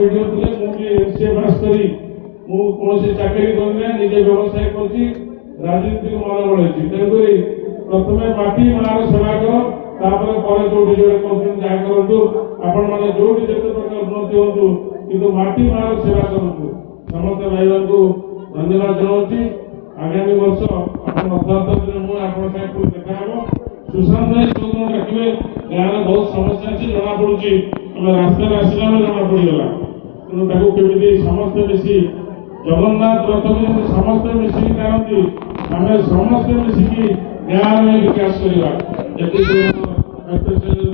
Video थे मुझे MCA पास करी मु कोनोसी चाकरी करने निजे व्यवसाय करछि राजनीति को मन बढ़ाइछि तेणुकरी प्रथमे माटी मार सेवा करो तापर परे जोटी जोड़े करछन जा करंतु आपण माने जोटी जते प्रकार उन्नति होतु किंतु माटी मार सेवा करंतु समस्त भाई को धन्यवाद जनाउछि आगामी वर्ष आपण 18 दिन मु आपण साथ देखा हबो सुशांत भाई जोन डाकिबे गाँव बहुत समस्या अच्छी जना पड़ुछि रास्ता आसला जना पड़गला तेणु ताको केमिति समस्ते मिसी जगन्नाथ रथ में समस्ते मिसिकी करती आम समस्ते मिसिकी गाँव में विकास करवा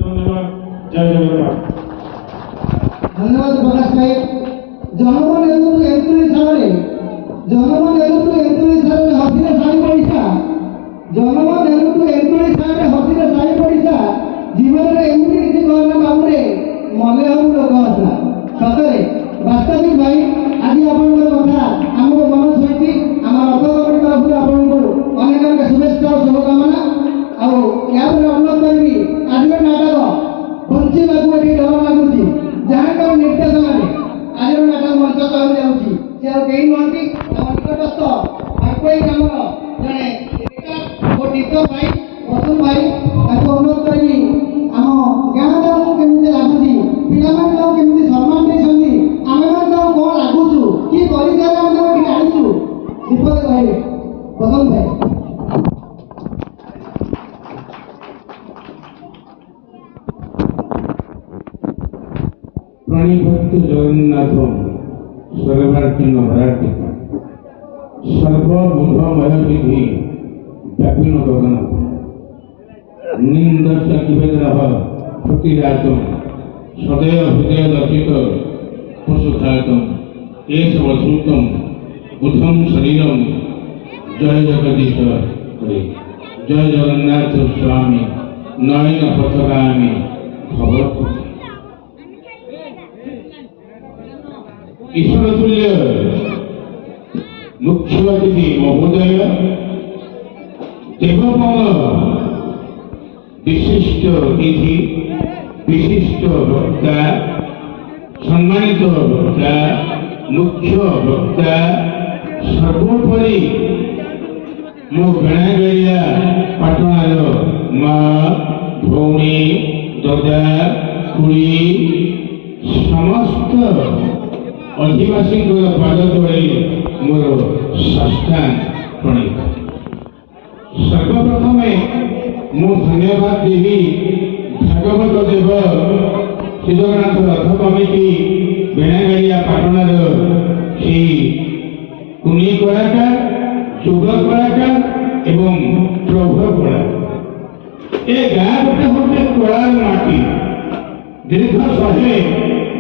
धन्यवाद जय जगन्नाथ धन्यवाद प्रकाश भाई जनमन नेतृत्व एंतुरी सारे जनमन नेतृत्व एंतुरी सारे हसीने साई पड़िसा जनमन नेतृत्व एंतुरी सारे हसीने साई पड़िसा जीवन में एमती किसी कहना बाबूरे मले हम लोग आसा सतरे वास्तविक भाई आज आपनकर कथा हमको मन सहित आम रथ कमिटी तरफ आपको अनेक अनेक शुभेच्छा और शुभकामना आउ या अनुरोध करी आज नाटक बंचिबा को डर लगुची जहाँ निर्देशन आज नाटक मंच कहू जाऊँगी से कई नुहति निकटस्थ आकोई ग्रामर जड़े टीचर भाई वसुन भाई अनुरोध करी आम गाँव को केमी लगुच पिला केमी सम्मान देती आम कौन लगुचु कि आनीचु दीपक कहे वसुन भाई प्रणिभक्त जगन्नाथ सर्वार्थिन हरार्थिक सर्वबुधमय विधि व्यापीन गगन निंदर्श निवेदन प्रतिरातम सदैव हृदय लक्षित पुरुषातम एष वसुतम बुधम शरीरम जय जगदीश हरे जय जगन्नाथ स्वामी नयन पथगामी भगवती ईश्वर तुल्य मुख्य अतिथि महोदय देवपण विशिष्ट अतिथि विशिष्ट वक्ता सम्मानित वक्ता मुख्य वक्ता सर्वोपरि मो बेणागड़िया पाटणार माँ भौणी ददा खुड़ी समस्त अधिवासी पाद तले मोर साष्टांग प्रणीत सर्वप्रथम मु धन्यवाद देवी भागवत देव श्री जगन्नाथ रथ कमिटी बेणागड़िया पाटणार कुनी कलाकार चुग कलाकार एवं प्रभ कला ए गाँ गोटे गोटे कलार माटी दीर्घ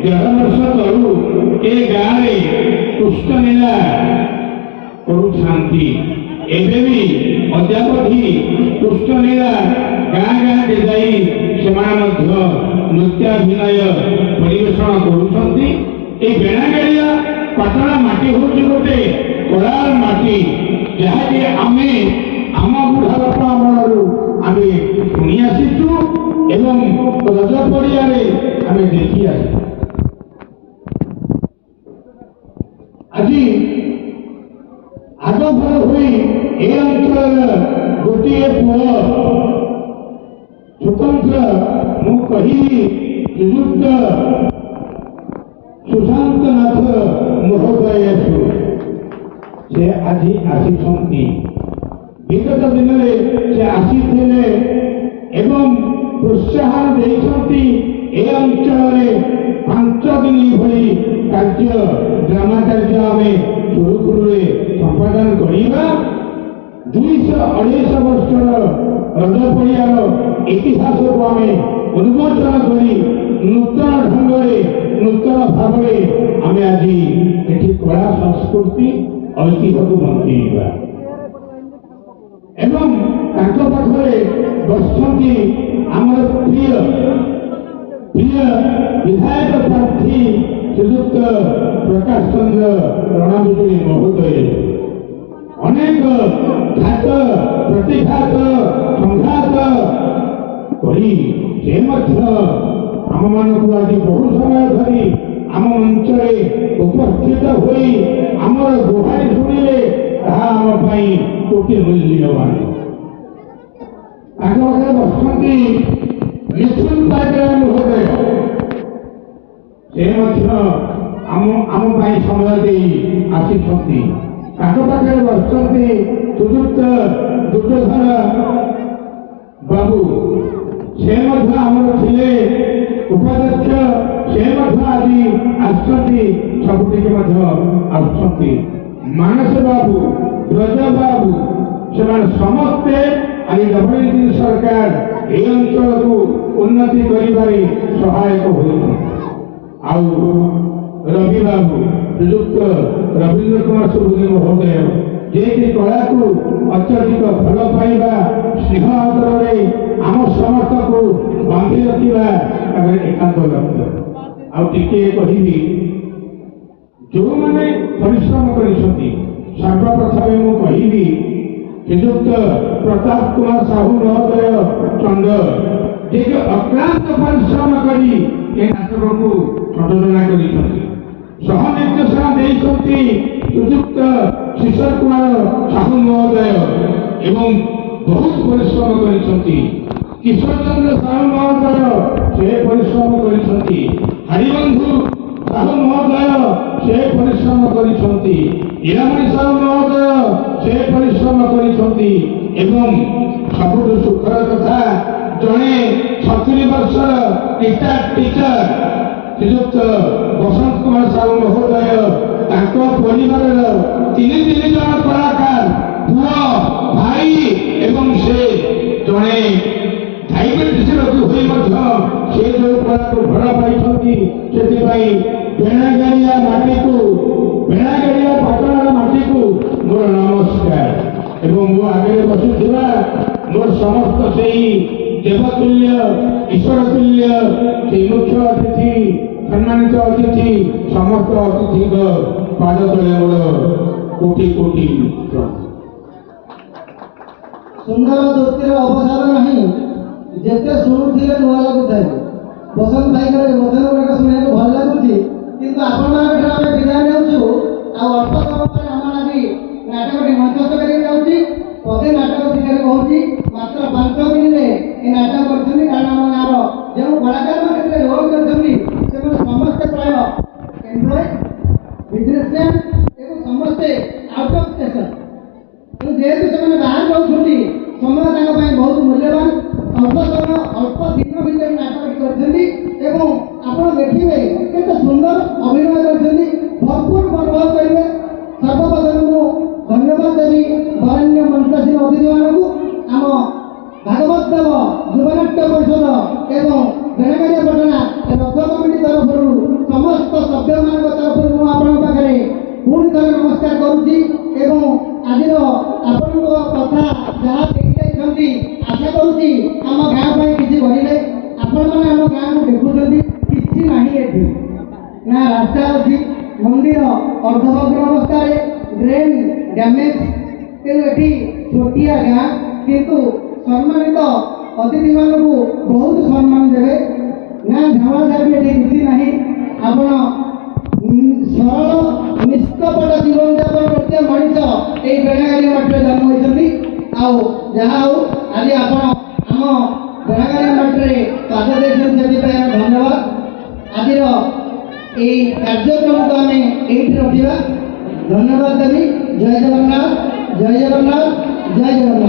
1.5 वर्ष तलू ए गाँव पुष्ट नीला करुछांती एबे भी अद्यावधि पुष्ट नीला गाँ गाँ के जाई सेमान मध्य नृत्याभिनय परिवेषण करुछंती ए बेणागड़िया पाटणा माटी होची गोटे कलार माटी जहाँकि आमे आम बुढ़ा बापा अमलू आमे शुणी आसीचु एवं रज पड़िया आमे देखी आसी आज आगभर हुई ए अंचल गोटे पुओ स्वतंत्र मु कही श्रीयुक्त सुशांत नाथ महोदय से आज आसी विगत दिन में से आसी एवं प्रोत्साहन देती ए अंचल 5 दिन भली कार्य ड्रामा कार्य आम सुरुखुरु संपादन करवा 200-250 वर्षर रज पड़ियार इतिहास को आम उन्मोचन कर नूतन ढंग नूतन भाव आम आज ये कला संस्कृति ऐतिह्य को बंचेगा एवं पाखे बसती आमर प्रिय प्रिय विधायक प्रार्थी श्रीयुक्त प्रकाश चंद्र रणाजुली महोदय अनेक घात प्रतिघात संघात करी से आम मान आज बहु समय धरी ଆମ ମଞ୍ଚରେ ଉପସ୍ଥିତ ହୋଇ ଆମର ଗୁହାରି ଶୁଣିଲେ ତାହା ଆମ ପାଇଁ କୋଟି ମୂଲ୍ୟବାନ। ତାଙ୍କ ପାଖରେ ବସନ୍ତି ମିଥୁନ ପାଟରାୟ ମହୋଦୟ, ସେ ମଧ୍ୟ ଆମ ପାଇଁ ସମୟ ଦେଇ ଆସିଛନ୍ତି। ତାଙ୍କ ପାଖରେ ବସିଛନ୍ତି ସୁଯୁକ୍ତ ଦୁର୍ଯୋଧନ ବାବୁ, ସେ ମଧ୍ୟ ଆମର ଥିଲେ ଉପାଧ୍ୟକ୍ଷ, ସେ ମଧ୍ୟ ଆଜି ଆସିଛନ୍ତି, ସବୁଠିକି ମଧ୍ୟ ଆସୁଛନ୍ତି। ମାନସ ବାବୁ, ବ୍ରଜ ବାବୁ, ସେମାନେ ସମସ୍ତେ ଆଜି ଡବ୍ଲ୍ୟୁସି ସରକାର এই ଅଞ୍ଚଳକୁ ଉନ୍ନତି କରିବାରେ ସହାୟକ ହୋଇଛନ୍ତି। ଆଉ ରବି ବାବୁ, ଶ୍ରୀଯୁକ୍ତ ରବୀନ୍ଦ୍ର କୁମାର ସୁବୁଦ୍ଧି ମହୋଦୟ, ଯିଏକି କଳାକୁ ଅତ୍ୟଧିକ ଭଲ ପାଇବା, ସ୍ନେହ ଆଦରରେ ଆମ ସମସ୍ତଙ୍କୁ ବାନ୍ଧି ରଖିବା ତାଙ୍କର ଏକାନ୍ତ ଲକ୍ଷ୍ୟ। ଆଉ ଟିକିଏ କହିବି, ଯେଉଁମାନେ ପରିଶ୍ରମ କରିଛନ୍ତି, ସର୍ବପ୍ରଥମେ ମୁଁ କହିବି ଶ୍ରୀଯୁକ୍ତ ପ୍ରତାପ କୁମାର ସାହୁ ମହୋଦୟ ଚଣ୍ଡ, ଯିଏକି ଅକ୍ଳାନ୍ତ ପରିଶ୍ରମ କରି ଏ ନାଟକକୁ ପ୍ରଯୋଜନା କରିଛନ୍ତି। ସହ ନିର୍ଦ୍ଦେଶନା ଦେଇଛନ୍ତି ଶ୍ରୀଯୁକ୍ତ ଶିଶର କୁମାର ସାହୁ ମହୋଦୟ ଏବଂ ବହୁତ ପରିଶ୍ରମ କରିଛନ୍ତି। କିଶୋର ଚନ୍ଦ୍ର ସାହୁ ମହୋଦୟ ସେ ପରିଶ୍ରମ କରିଛନ୍ତି। ହରିବନ୍ଧୁ ସାହୁ ମହୋଦୟ ସେ ପରିଶ୍ରମ କରିଛନ୍ତି। ଇରାମଣି ସାହୁ ମହୋଦୟ ସେ ପରିଶ୍ରମ କରିଛନ୍ତି। ଏବଂ ସବୁଠୁ ସୁଖର କଥା, ଜଣେ 70 ବର୍ଷର ରିଟାୟାର୍ଡ ଟିଚର ଶ୍ରୀଯୁକ୍ତ ବସନ୍ତ କୁମାର ସାହୁ ମହୋଦୟ, ତାଙ୍କ ପରିବାରର 3 ଜଣ କଳାକାର, ପୁଅ, ଭାଇ ଏବଂ ସେ ଜଣେ ଡାଇବେଟିସ୍ ରୋଗୀ ହୋଇ ମଧ୍ୟ ସେ ଯେଉଁ କଳାକୁ ଭଲ ପାଇଛନ୍ତି, ସେଥିପାଇଁ ବେଣାଗାଡ଼ିଆ ମାଟିକୁ, ବେଣାଗାଡ଼ିଆ ପାଟଣାର ମାଟିକୁ ମୋର ନମସ୍କାର। ଏବଂ ମୋ ଆଗରେ ବସିଥିବା ମୋର ସମସ୍ତ ସେଇ ଦେବତୁଲ୍ୟ, ଈଶ୍ୱର ତୁଲ୍ୟ, ସେଇ ମୁଖ୍ୟ ଅତିଥି, ସମ୍ମାନିତ ଅତିଥି, ସମସ୍ତ ଅତିଥିଙ୍କ ପାଦ ତଳେ ମୋର କୋଟି କୋଟି ସୁନ୍ଦର ଦୃଷ୍ଟିର ଅବସାଦ ନାହିଁ, ଯେତେ ଶୁଣୁଥିଲେ ନୂଆ ଲାଗୁଥାଏ। ବସନ୍ତ ଭାଇଙ୍କର ବଚନ ଗୁଡ଼ାକ ଶୁଣିବାକୁ ଭଲ ଲାଗୁଛି, କିନ୍ତୁ ଆପଣମାନଙ୍କ ଠାରୁ ଆମେ ବିଦାୟ ନେଉଛୁ। ଆଉ ଅଳ୍ପ ସମୟ ପରେ ଆମର ଆଜି ନାଟକଟି ମଞ୍ଚସ୍ଥ କରିବାକୁ ଯାଉଛି। ପଦେ ନାଟକ ବିଷୟରେ କହୁଛି, ମାତ୍ର 5 ମିନିଟ୍ରେ ଏ ନାଟକ କରିଛନ୍ତି। କାରଣ ଆମ ଗାଁର ଯେଉଁ କଳାକାରମାନେ ଏଥିରେ ରୋଲ୍ କରିଛନ୍ତି, ସେମାନେ ସମସ୍ତେ ପ୍ରାୟ ଏମ୍ପ୍ଲୟ, ବିଜନେସମ୍ୟାନ୍ ଏବଂ ସମସ୍ତେ ଆଉଟ୍ ଅଫ୍ ଷ୍ଟେସନ୍। ତେଣୁ ଯେହେତୁ ସେମାନେ ବାହାରେ ରହୁଛନ୍ତି, ସମୟ ତାଙ୍କ ପାଇଁ ବହୁତ ମୂଲ୍ୟବାନ। ଅଳ୍ପ ସମୟ, ଅଳ୍ପ ଦିନ ଭିତରେ ନାଟକଟି କରିଛନ୍ତି ଏବଂ ଆପଣ ଦେଖିବେ କେତେ ସୁନ୍ଦର ଅଭିନୟ କରିଛନ୍ତି, ଭରପୁର ଅନୁଭବ କରିବେ। ସର୍ବପ୍ରଥମେ ମୁଁ ଧନ୍ୟବାଦ ଦେବି ବରେଣ୍ୟ ମନ୍ତ୍ରାସୀନ ଅତିଥିମାନଙ୍କୁ, ଆମ ଭାଗବତ ଦେବ ଯୁବନାଟ୍ୟ ପରିଷଦ ଏବଂ ବେଣାଗାଡ଼ିଆ ପଟଣା ରଥ କମିଟି ତରଫରୁ ସମସ୍ତ ସଭ୍ୟମାନଙ୍କ ତରଫରୁ ମୁଁ ଆପଣଙ୍କ ପାଖରେ ପୁଣି ଥରେ ନମସ୍କାର କରୁଛି। ଏବଂ ଆଜିର ଆପଣଙ୍କ କଥା ଯାହା ଦେଇଯାଇଛନ୍ତି, ଆଶା କରୁଛି ଆମ ଗାଁ ପାଇଁ କିଛି କରିବେ। ଆପଣମାନେ ଆମ ଗାଁକୁ ଦେଖୁଛନ୍ତି, କିଛି ନାହିଁ ଏଠି, ନା ରାସ୍ତା ଅଛି, ମନ୍ଦିର ଅର୍ଦ୍ଧଭଗ୍ନ ଅବସ୍ଥାରେ, ଡ୍ରେନ୍ ଡ୍ୟାମେଜ୍। ତେଣୁ ଏଠି ଛୋଟିଆ ଗାଁ, କିନ୍ତୁ ସମ୍ମାନିତ ଅତିଥିମାନଙ୍କୁ ବହୁତ ସମ୍ମାନ ଦେବେ। ନା ଝାମା ଝାଟି ଏଠି କିଛି ନାହିଁ। ଆପଣ ସରଳ ନିଷ୍କପଟ ଜୀବନଯାପନ କରୁଥିବା ମଣିଷ ଏଇ ବେଣାଗାଡ଼ିଆ ମାଟିରେ ଜନ୍ମ ହୋଇଛନ୍ତି। ଆଉ ଯାହା ହଉ, ଆଜି ଆପଣ ଆମ ବେଣାଗାଡ଼ିଆ ମାଟିରେ ପାଦ ଦେଇଛନ୍ତି, ସେଥିପାଇଁ ଆମେ ଧନ୍ୟବାଦ। ଆଜିର এই କାର୍ଯ୍ୟକ୍ରମକୁ ଆମେ ଏଇଠି ରଖିବା। ଧନ୍ୟବାଦ ଦେବି। ଜୟ ଜଗନ୍ନାଥ, ଜୟ ଜଗନ୍ନାଥ, ଜୟ ଜଗନ୍ନାଥ।